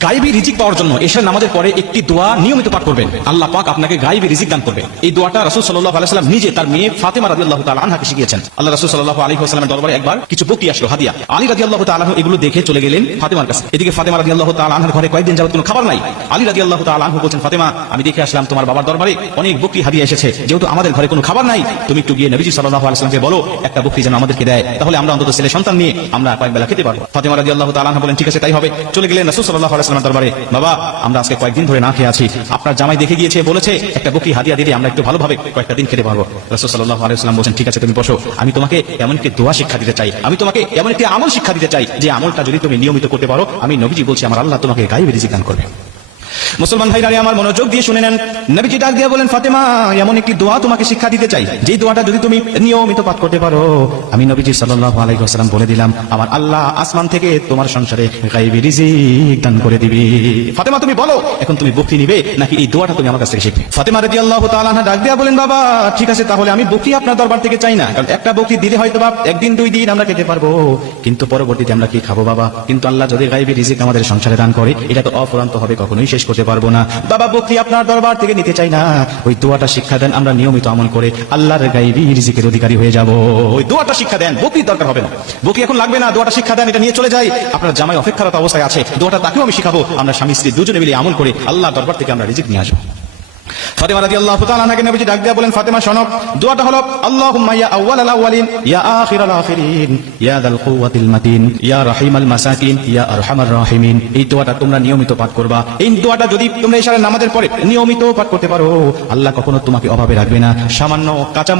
গায়েবী রিজিক পাওয়ার জন্য এশার নামাজের পরে একটি দোয়া নিয়মিত পাঠ করবেন। আল্লাহ পাক আপনাকে গায়েবী রিজিক দান করবে। এই দোয়াটা রাসূল সাল্লাল্লাহু আলাইহি ওয়াসাল্লাম নিজে তার মেয়ে ফাতেমা রাদিয়াল্লাহু তাআলা আনহাকে শিখিয়েছেন। আল্লাহ রাসূল সাল্লাল্লাহু আলাইহি ওয়াসাল্লামের দরবারে একবার কিছু বকরি আসলো হাদিয়া। আলী রাদিয়াল্লাহু তাআলা আনহু এগুলো দেখে চলে গেলেন ফাতেমার কাছে। এদিকে ফাতেমা রাদিয়াল্লাহু তাআলা আনহার ঘরে কয়েকদিন যাবত কোনো খাবার নাই। আলী রাদিয়াল্লাহু তাআলা আনহু বলেন, ফাতেমা, আমি দেখে আসলাম তোমার বাবার দরবারে অনেক বকরি হাদিয়া এসেছে, যেহেতু আমাদের ঘরে কোনো খাবার নাই, তুমি একটু গিয়ে নবীজি সাল্লাল্লাহু আলাইহি ওয়াসাল্লামকে বলো একটা বকরি যেন আমাদেরকে দেয়, তাহলে আমরা অন্তত ছেলে সন্তান নিয়ে আমরা কয়েক বেলা খেতে পারবো। ফাতেমা রাদিয়াল্লাহু তাআলা আনহা বলেন, ঠিক আছে তাই হবে। চলে গেলেন রাসূল সাল্লাল্লাহু আলাইহি ওয়াসাল্লামের দরবারে। বাবা, আমরা আজকে কয়েকদিন ধরে না খেয়ে আছি, আপনার জামাই দেখে গিয়েছে, বলেছে একটা বকরি হাদিয়া দিলে আমরা একটু ভালোভাবে কয়েকটা দিন খেতে পারবো। রাসূল সাল্লাল্লাহু আলাইহি ওয়াসাল্লাম বলেন, ঠিক আছে তুমি বসো, আমি তোমাকে এমন একটি দোয়া শিক্ষা দিতে চাই, আমি তোমাকে এমন একটি আমল শিক্ষা দিতে চাই যে আমলটা যদি তুমি নিয়মিত করতে পারো, আমি নবীজি বলছি আমার আল্লাহ তোমাকে গায়েবী রিজিক দান করবে। মুসলমান ভাইরা আমার মনোযোগ দিয়ে শুনে নেন। নবীজি ডাক দিয়ে বলেন, ফাতেমা, এমন একটি দোয়া তোমাকে শিক্ষা দিতে চাই, যেই দোয়াটা যদি তুমি নিয়মিত পাঠ করতে পারো, আমি নবীজি সাল্লাল্লাহু আলাইহি ওয়াসাল্লাম বলে দিলাম আমার আল্লাহ আসমান থেকে তোমার সংসারে গায়েবী রিজিক দান করে দিবে। ফাতেমা, তুমি বলো এখন তুমি বকরি নিবে নাকি এই দোয়াটা তুমি আমার কাছ থেকে শিখবে? ফাতেমা রাদিয়াল্লাহু তাআলা আনহা ডাক দিয়ে বলেন, বাবা ঠিক আছে, তাহলে আমি বকরি আপনার দরবার থেকে চাই না, কারণ একটা বকরি দিলে হয়তো বা একদিন দুই দিন আমরা খেতে পারবো, কিন্তু পরবর্তীতে আমরা কি খাবো বাবা? কিন্তু আল্লাহ যদি গায়েবী রিজিক আমাদের সংসারে দান করে, এটা তো অফুরন্ত হবে, কখনোই শেষ করতে পারবো না। বাবা, বকরি আপনার দরবার থেকে নিতে চাই না, ওই দোয়াটা শিক্ষা দেন, আমরা নিয়মিত আমল করে আল্লাহর গায়েবী রিজিকের অধিকারী হয়ে যাব। ওই দোয়াটা শিক্ষা দেন, বকরির দরকার হবে না, বকরি এখন লাগবে না, দোয়াটা শিক্ষা দেন, এটা নিয়ে চলে যাই। আপনার জামাই অপেক্ষারত অবস্থায় আছে, দোয়াটা তাকেও আমি শিখাবো, আমরা স্বামী স্ত্রী দুজনে মিলে আমল করে আল্লাহর দরবার থেকে আমরা রিজিক নিয়ে আসবো। ফাতেমা রাদিয়াল্লাহু তাআলা আনহাকে নবীজি ডাক দিয়ে বলেন, ফাতেমা শোনো, দোয়াটা হলো আল্লাহুম্মা ইয়া আউওয়ালাল আউওয়ালিন ইয়া আখিরাল আখিরিন ইয়া যাল কুওয়াতিল মাতিন ইয়া রাহিমাল মাসাকিন ইয়া আরহামার রাহিমিন। এই দোয়াটা তোমরা নিয়মিত পাঠ করবা। এই দোয়াটা যদি তোমরা ইশারার নামাজের পরে নিয়মিত পাঠ করতে পারো, আল্লাহ কখনো তোমাকে অভাবে রাখবে না। সামান্য কাঁচা